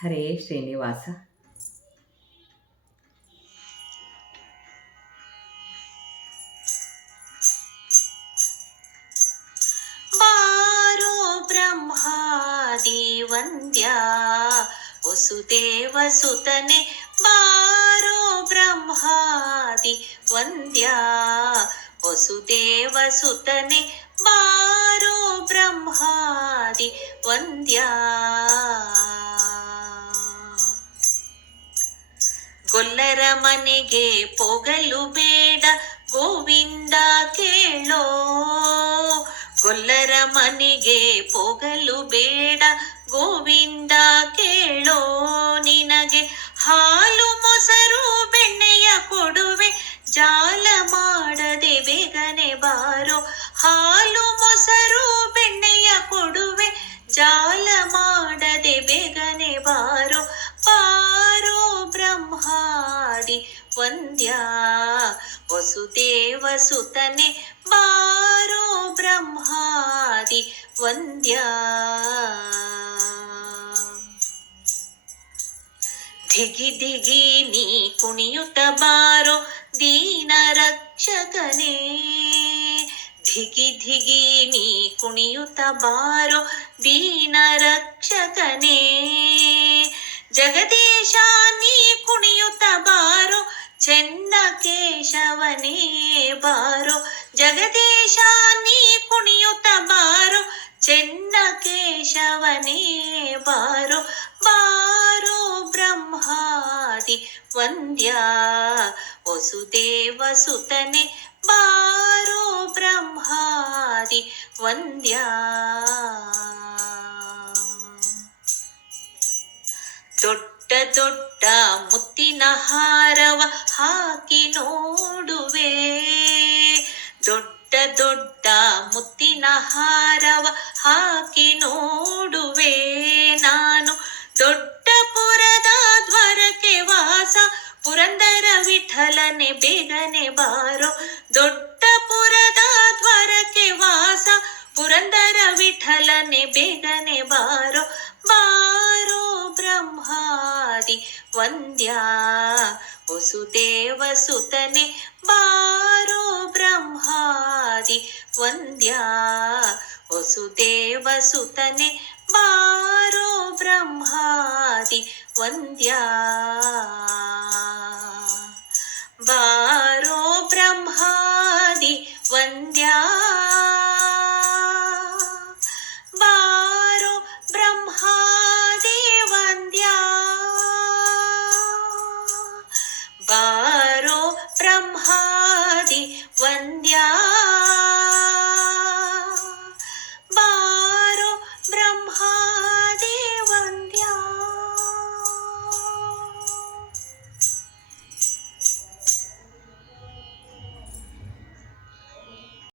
ಹರೇ ಶ್ರೀನಿವಾಸ ಬಾರೋ ಬ್ರಹ್ಮಾದಿ ವಂದ್ಯ ವಸುದೇವ ಸುತನೆ ಬಾರೋ ಬ್ರಹ್ಮಾದಿ ವಂದ್ಯ ವಸುದೇವ ಗೊಲ್ಲರ ಮನೆಗೆ ಪೋಗಲು ಬೇಡ, ಗೋವಿಂದ ಕೇಳೋ. ಗೊಲ್ಲರ ಮನೆಗೆ ಪೋಗಲು ಬೇಡ, ಗೋವಿಂದ ಕೇಳೋ. ನಿನಗೆ ಹಾಲು ಮೊಸರು ಬೆಣ್ಣೆಯ ಕೊಡುವೆ, ಜಾಲ ಮಾಡದೆ ಬೇಗನೆ ಬಾರೋ. ಹಾಲು ಮೊಸರು ಬೆಣ್ಣೆಯ ಕೊಡುವೆ, ಜಾಲ ಬ್ರಹ್ಮಾದಿ ವಂದ್ಯ. ವಸುದೇವ ಸುತನೆ ಬಾರೋ ಬ್ರಹ್ಮಾದಿ ವಂದ್ಯ. ಧಿಗಿ ಧಿಗಿ ನೀ ಕುಣಿಯುತ್ತ ಬಾರೋ ದೀನ ರಕ್ಷಕನೇ. ಧಿಗಿ ಧಿಗಿ ನೀ ಕುಣಿಯುತ್ತ ಬಾರೋ ದೀನ ರಕ್ಷಕನೇ. ಕೇಶವನೇ ಬಾರೋ ಜಗದೀಶ ನೀ ಕುಣಿಯುತ್ತ ಬಾರೋ ಚೆನ್ನ ಕೇಶವನೇ ಬಾರೋ ಬಾರೋ ಬ್ರಹ್ಮಾದಿ ವಂದ್ಯ ವಸುದೇವ ಸುತನೆ ಬಾರೋ ಬ್ರಹ್ಮಾದಿ ವಂದ್ಯ ದೊಡ್ಡ ದೊಡ್ಡ ಮುತ್ತಿನ ಹಾರವ ಹಾಕಿ ನೋಡುವೆ. ದೊಡ್ಡ ದೊಡ್ಡ ಮುತ್ತಿನ ಹಾರವ ಹಾಕಿ ನೋಡುವೆ. ನಾನು ದೊಡ್ಡಪುರದ ದ್ವಾರಕ್ಕೆ ವಾಸ, ಪುರಂದರ ವಿಠಲನೆ ಬೇಗನೆ ಬಾರೋ. ದೊಡ್ಡಪುರದ ದ್ವಾರಕ್ಕೆ ವಾಸ, ಪುರಂದರ ವಿಠಲನೆ ಬೇಗನೆ ಬಾರೋ. ವಂದ್ಯ ವಸುದೇವ ಸುತನೆ ಬಾರೋ ಬ್ರಹ್ಮಾದಿ ವಂದ್ಯ ವಸುದೇವ ಸುತನೆ ಬಾರೋ ಬ್ರಹ್ಮಾದಿ ವಂದ್ಯ ब्रह्मादि वन्द्या